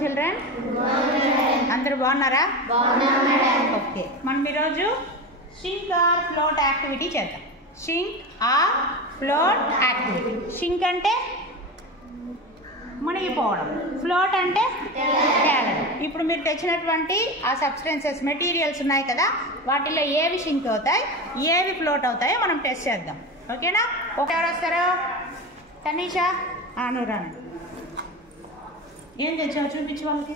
Morning children. అందరూ బాగున్నారా? Okay, మనం ఈరోజు సింక్ ఆర్ ఫ్లోట్ యాక్టివిటీ చేద్దాం. Sink or float activity. Sink అంటే మునిగిపోవడం, ఫ్లోట్ అంటే తేలడం. ఇప్పుడు మీరు తెచ్చినటువంటి ఆ సబ్స్టెన్సెస్ మెటీరియల్స్ ఉన్నాయి కదా, వాటిల్లో ఏవి సింక్ అవుతాయి, ఏవి ఫ్లోట్ అవుతాయో మనం టెస్ట్ చేద్దాం. ఓకేనా? ఎవరు వస్తారు? తనీషా, నువ్వు ఏం తెచ్చావు చూపించు వాళ్ళకి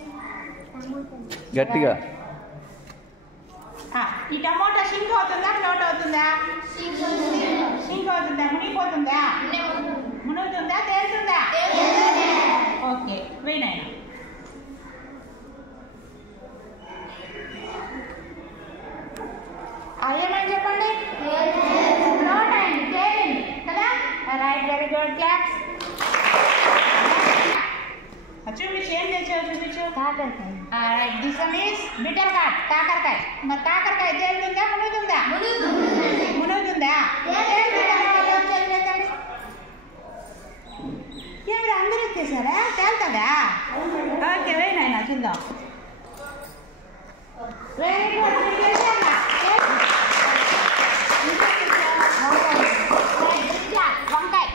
గట్టిగా. ఈ టమోటా సింక్ అవుతుందా ఫ్లోట్ అవుతుందా? సింక్ అవుతుందా? మునిగిపోతుందా? మునుగుతుందా? తేలుతుందా? ఓకే, వేయనైనా ఏమని చెప్పండి? ఫ్లోట్ అయింది, తేలింది కదా. Right, very good, claps. చూపించు, ఏం తెచ్చావు చూపించు. కాకరకాయ. Right, this one is bitter gourd, కాకరకాయ. మరి కాకరకాయ తేలుతుందా మునుగుతుందా? మునుగుతుందా? ఏమి అందరూ ఎత్తేసారా? తేలుతుందా? ఓకే, వేయనైనా చూద్దాం. వెరీ గుడ్, వంకాయ.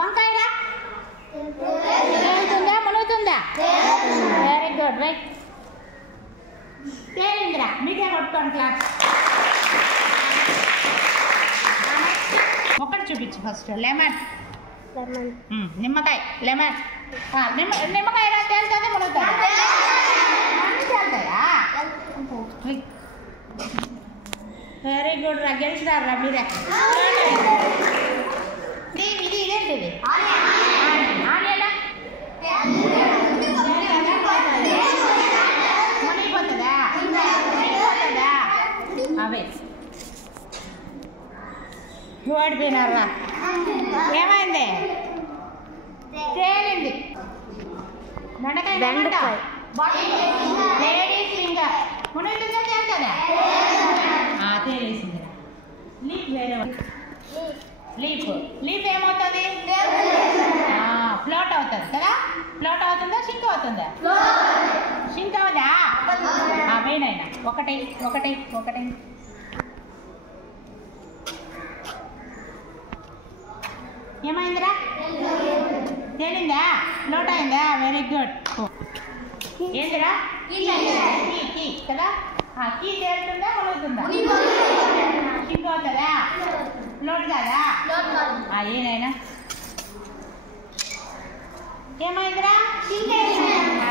వంకాయరా తేలుతుందా మునుగుతుందా? Very good, right. తేలిందిరా, మీకే కొట్టుకోండి క్లాస్. ఒకటి చూపించు ఫస్ట్. లెమన్. నిమ్మకాయ. లెమన్. నిమ్మకాయ తేలుతుందా మునుగుతుందా? తేలుతాయా? వెరీ గుడ్ రా, గెలిచినారా మీరే. ఇది ఇదేంటిది? ఆనియనా? మునిగిపోతుందా? మునిగిపోతుందా? అవే ఓడిపోయినారా. ఏమైంది? తేలింది. బెండకాయ. Ladies finger. మునుగుతుందా తేలుతుందా? తేలేసింది. లీఫ్ వేరే. లీఫ్. లీఫ్ ఏమవుతుంది? ఫ్లోట్ అవుతుంది కదా. ఫ్లోట్ అవుతుందా సింక్ అవుతుందా? సింక్ అవుదా? వేనైనా ఒకటి ఒకటి ఒకటి. ఏమైందిరా? తేలిందా? ఫ్లోట్ అయిందా? Very good. ఏంటిరా? కీ కదా. కీ తేలుతుందా మునుగుతుందా? సింక్ అవుతుందా? ఫ్లోట్ కాదా? ఏనైనా ఏమైందిరా?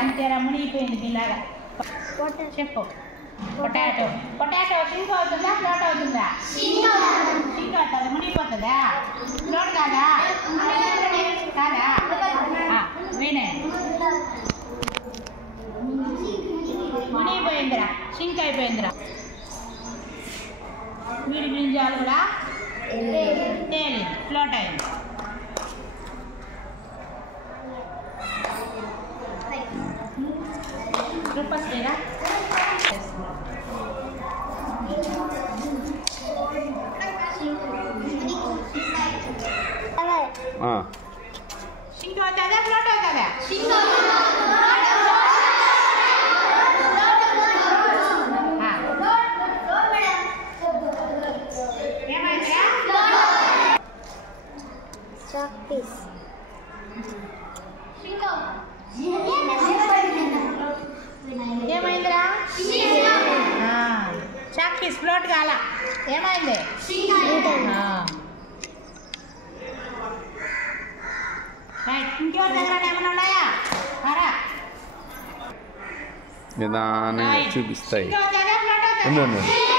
అంతేరా, మునిగిపోయింది దీనిలాగా. చెప్పు. పొటాటో. పొటాటో సింక్ అవుతుందా ఫ్లోట్ అవుతుందా? సింక్ అవుతుంది. మునిగిపోతుందా? ఫ్లోట్ కాదా? కాదా? వినే మునిగిపోయిందిరా, సింక్ అయిపోయిందిరా. వీడి గింజాలు కూడా తేలింది, ఫ్లోట్ అయింది. రూపస్తేరా సింక్ అవుతుందా ఫ్లోట్ అవుతుందా? ఏమైందిరా? చాక్ పీస్ ఫ్లోట్ కాల. ఏమైంది? రైట్, ఇంకెవరి దగ్గర ఏమైనా ఉన్నాయా? నిదానంగా చూపిస్తాయి. ఫ్లోట్ అవుతుందా?